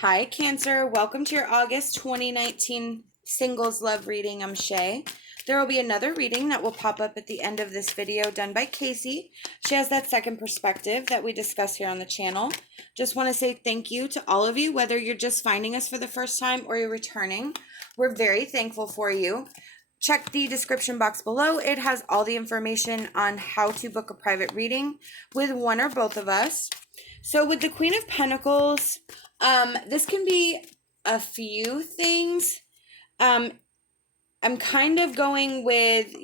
Hi, Cancer. Welcome to your August 2019 Singles Love reading. I'm SHAE. There will be another reading that will pop up at the end of this video done by KACEE. She has that second perspective that we discuss here on the channel. Just want to say thank you to all of you, whether you're just finding us for the first time or you're returning. We're very thankful for you. Check the description box below. It has all the information on how to book a private reading with one or both of us. So with the Queen of Pentacles, this can be a few things. I'm kind of going with,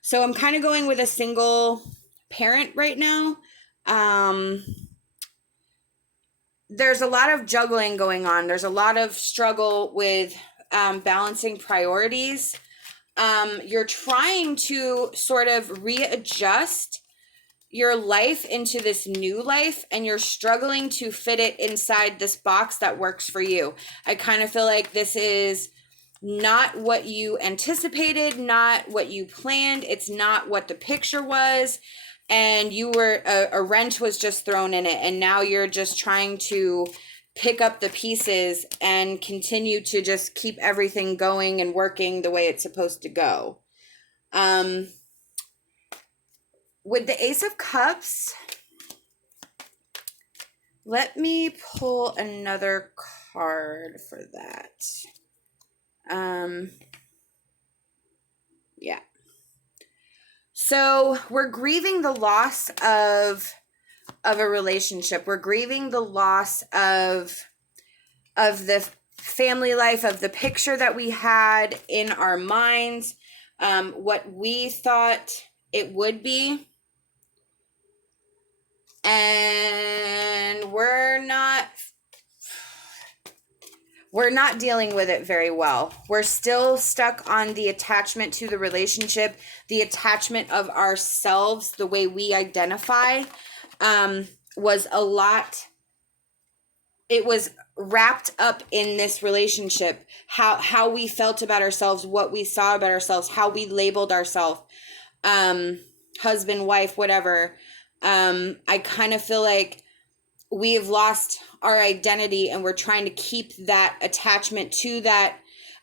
So I'm kind of going with a single parent right now. There's a lot of juggling going on. There's a lot of struggle with balancing priorities. You're trying to sort of readjust your life into this new life, and you're struggling to fit it inside this box that works for you. I kind of feel like this is not what you anticipated, not what you planned. It's not what the picture was, and you were a wrench was just thrown in it, and now you're just trying to pick up the pieces and continue to just keep everything going and working the way it's supposed to go. With the Ace of Cups, let me pull another card for that. So we're grieving the loss of a relationship. We're grieving the loss of the family life, of the picture that we had in our minds, what we thought it would be. And we're not dealing with it very well. We're still stuck on the attachment to the relationship, the attachment of ourselves, the way we identify, was a lot. It was wrapped up in this relationship, how we felt about ourselves, what we saw about ourselves, how we labeled ourselves, husband, wife, whatever. I kind of feel like we have lost our identity, and we're trying to keep that attachment to that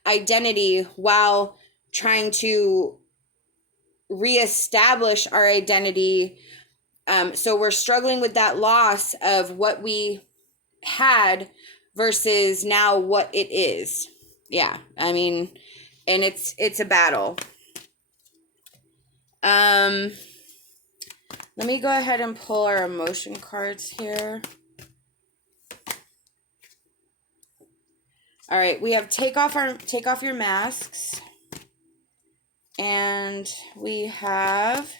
identity while trying to reestablish our identity. So we're struggling with that loss of what we had versus now what it is. Yeah, I mean, and it's a battle. Let me go ahead and pull our emotion cards here. All right, we have take off your masks. And we have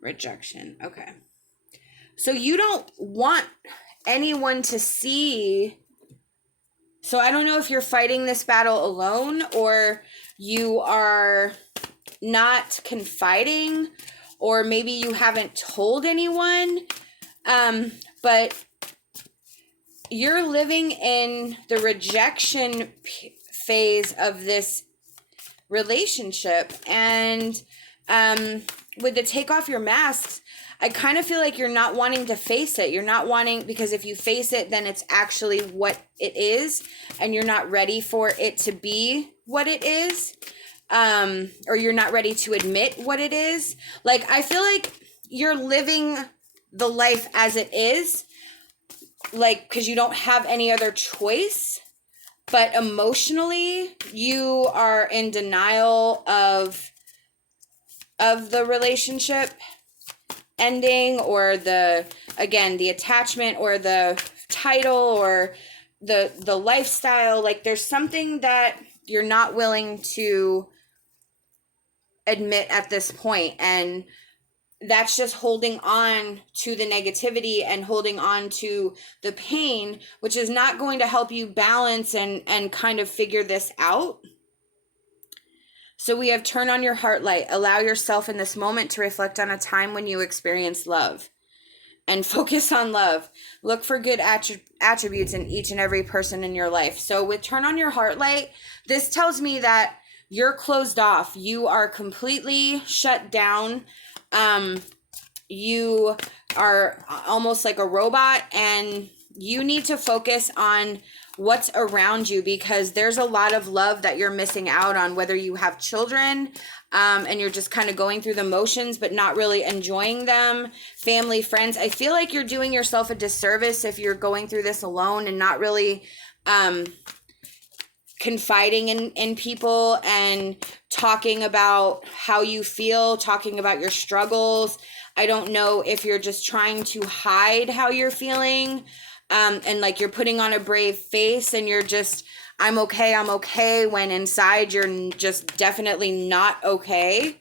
rejection. Okay. So you don't want anyone to see. So I don't know if you're fighting this battle alone, or you are not confiding, or maybe you haven't told anyone, but you're living in the rejection phase of this relationship. And with the take off your masks, I kind of feel like you're not wanting to face it. You're not wanting, because if you face it, then it's actually what it is, and you're not ready for it to be what it is. Or you're not ready to admit what it is. Like, I feel like you're living the life as it is, like, because you don't have any other choice, but emotionally you are in denial of the relationship ending, or the attachment, or the title, or the lifestyle. Like, there's something that you're not willing to admit at this point, and that's just holding on to the negativity and holding on to the pain, which is not going to help you balance and kind of figure this out. So we have turn on your heart light. Allow yourself in this moment to reflect on a time when you experienced love, and focus on love. Look for good attributes in each and every person in your life. So with turn on your heart light, this tells me that you're closed off. You are completely shut down. you are almost like a robot, and you need to focus on what's around you, because there's a lot of love that you're missing out on, whether you have children, and you're just kind of going through the motions but not really enjoying them, family, friends. I feel like you're doing yourself a disservice if you're going through this alone and not really confiding in people and talking about how you feel, talking about your struggles. I don't know if you're just trying to hide how you're feeling, and like you're putting on a brave face and you're just, I'm okay, when inside you're just definitely not okay.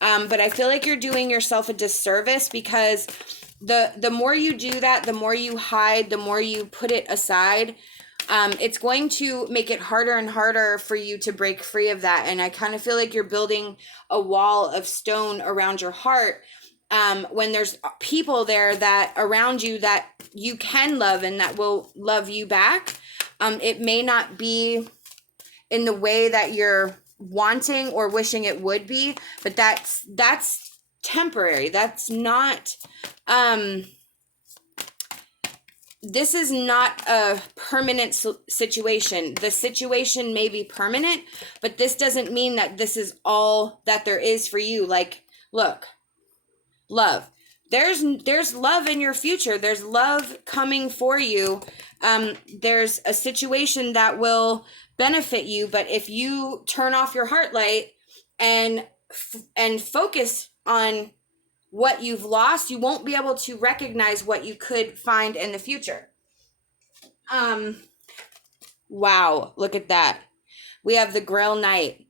But I feel like you're doing yourself a disservice, because the more you do that, the more you hide, the more you put it aside, it's going to make it harder and harder for you to break free of that. And I kind of feel like you're building a wall of stone around your heart, when there's people there that around you that you can love and that will love you back. It may not be in the way that you're wanting or wishing it would be, but that's temporary. That's not, this is not a permanent situation. The situation may be permanent, but this doesn't mean that this is all that there is for you. Like, look, love. There's love in your future. There's love coming for you. There's a situation that will benefit you, but if you turn off your heart light and focus on what you've lost, you won't be able to recognize what you could find in the future. Wow, look at that. We have the Grail Knight,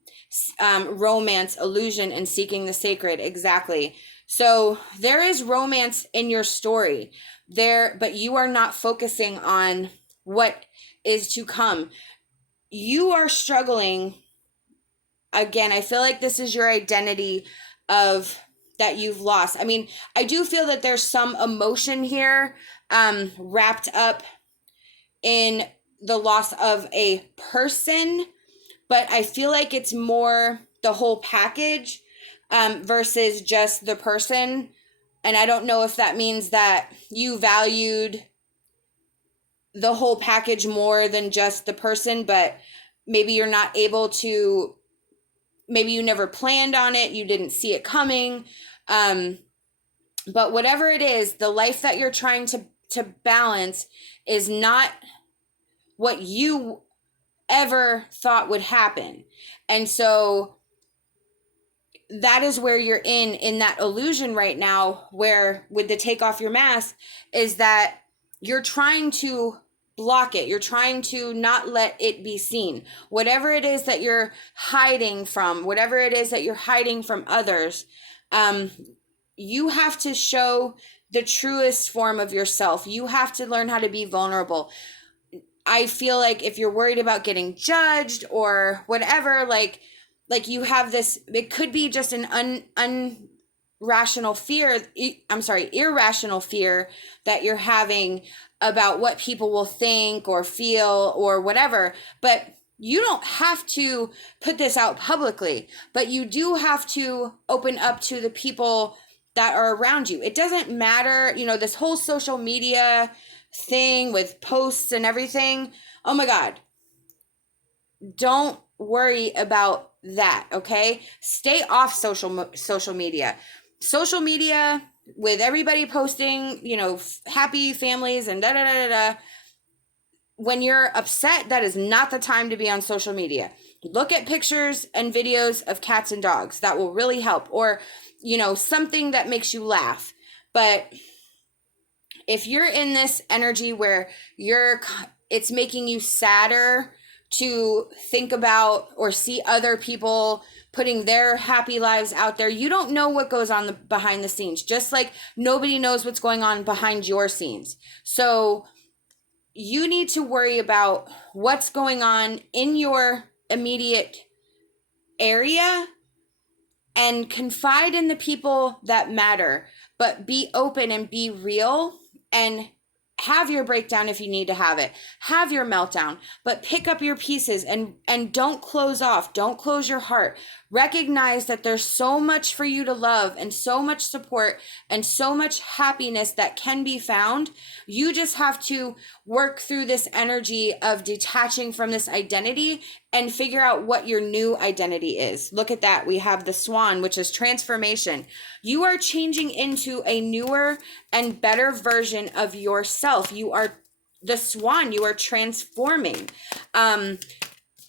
romance, illusion, and seeking the sacred. Exactly. So there is romance in your story there, but you are not focusing on what is to come. You are struggling. Again, I feel like this is your identity of that you've lost. I mean, I do feel that there's some emotion here, wrapped up in the loss of a person, but I feel like it's more the whole package, versus just the person. And I don't know if that means that you valued the whole package more than just the person, but maybe you're not able to, maybe you never planned on it, you didn't see it coming. But whatever it is, the life that you're trying to balance is not what you ever thought would happen. And so that is where you're in that illusion right now, where with the take off your mask is that you're trying to block it. You're trying to not let it be seen. Whatever it is that you're hiding from, whatever it is that you're hiding from others, you have to show the truest form of yourself. You have to learn how to be vulnerable. I feel like if you're worried about getting judged or whatever, like you have this, it could be just an irrational fear that you're having about what people will think or feel or whatever. But you don't have to put this out publicly, but you do have to open up to the people that are around you. It doesn't matter, this whole social media thing with posts and everything. Oh my God. Don't worry about that, okay? Stay off social media. Social media with everybody posting, happy families and da-da-da-da-da. When you're upset, that is not the time to be on social media. Look at pictures and videos of cats and dogs. That will really help. Or, something that makes you laugh. But if you're in this energy where it's making you sadder to think about or see other people putting their happy lives out there, you don't know what goes on behind the scenes, just like nobody knows what's going on behind your scenes. So you need to worry about what's going on in your immediate area and confide in the people that matter, but be open and be real and have your breakdown if you need to have it. Have your meltdown, but pick up your pieces and don't close off. Don't close your heart. Recognize that there's so much for you to love and so much support and so much happiness that can be found. You just have to work through this energy of detaching from this identity and figure out what your new identity is. Look at that. We have the swan, which is transformation. You are changing into a newer and better version of yourself. You are the swan. You are transforming.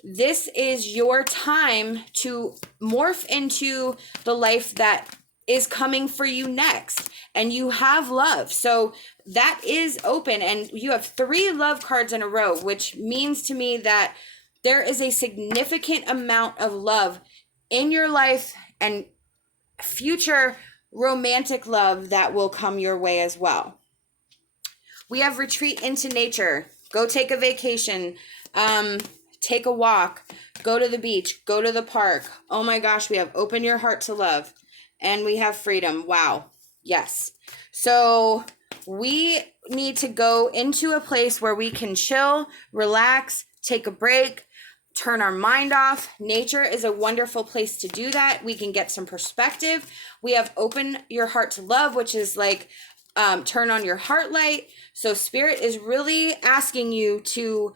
This is your time to morph into the life that is coming for you next. And you have love. So that is open. And you have 3 love cards in a row, which means to me that there is a significant amount of love in your life and future romantic love that will come your way as well. We have retreat into nature. Go take a vacation. Take a walk, go to the beach, go to the park. Oh my gosh, we have open your heart to love, and we have freedom. Wow. Yes. So we need to go into a place where we can chill, relax, take a break, turn our mind off. Nature is a wonderful place to do that. We can get some perspective. We have open your heart to love, which is like turn on your heart light. So Spirit is really asking you to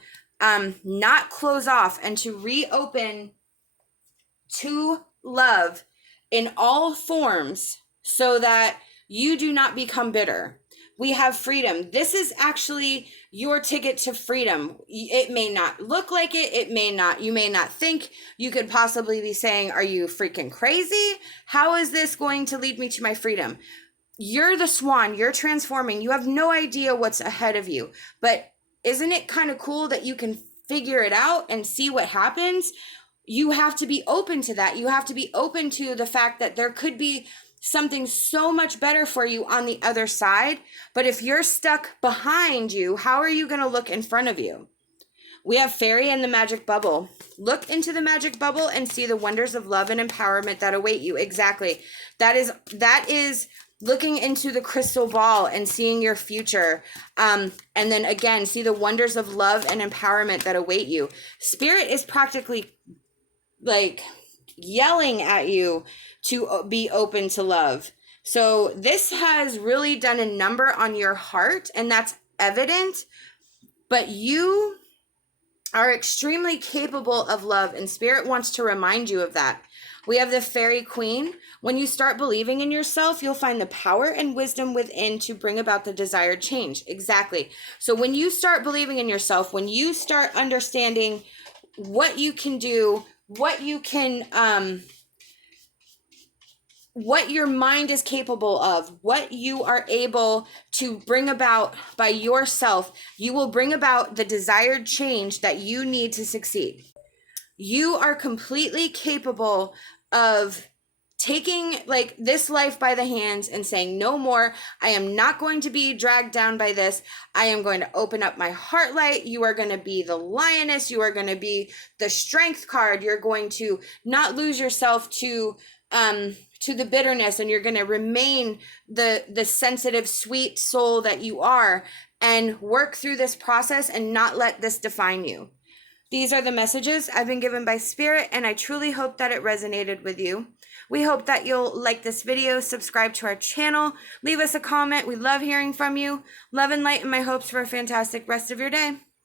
not close off and to reopen to love in all forms so that you do not become bitter. We have freedom. This is actually your ticket to freedom. It may not look like it. It may not, you may not think. You could possibly be saying, are you freaking crazy? How is this going to lead me to my freedom? You're the swan. You're transforming. You have no idea what's ahead of you, but isn't it kind of cool that you can figure it out and see what happens? You have to be open to that. You have to be open to the fact that there could be something so much better for you on the other side. But if you're stuck behind you, how are you going to look in front of you? We have fairy and the magic bubble. Look into the magic bubble and see the wonders of love and empowerment that await you. Exactly. That is looking into the crystal ball and seeing your future. And then again, see the wonders of love and empowerment that await you. Spirit is practically like yelling at you to be open to love. So this has really done a number on your heart, and that's evident, but you are extremely capable of love, and Spirit wants to remind you of that. We have the fairy queen. When you start believing in yourself, you'll find the power and wisdom within to bring about the desired change. Exactly. So when you start believing in yourself, when you start understanding what you can do, what you can, what your mind is capable of, what you are able to bring about by yourself, you will bring about the desired change that you need to succeed. You are completely capable of taking like this life by the hands and saying, no more. I am not going to be dragged down by this. I am going to open up my heart light. You are going to be the lioness. You are going to be the strength card. You're going to not lose yourself to the bitterness, and you're going to remain the sensitive, sweet soul that you are, and work through this process and not let this define you. These are the messages I've been given by Spirit, and I truly hope that it resonated with you. We hope that you'll like this video, subscribe to our channel, leave us a comment. We love hearing from you. Love and light, and my hopes for a fantastic rest of your day.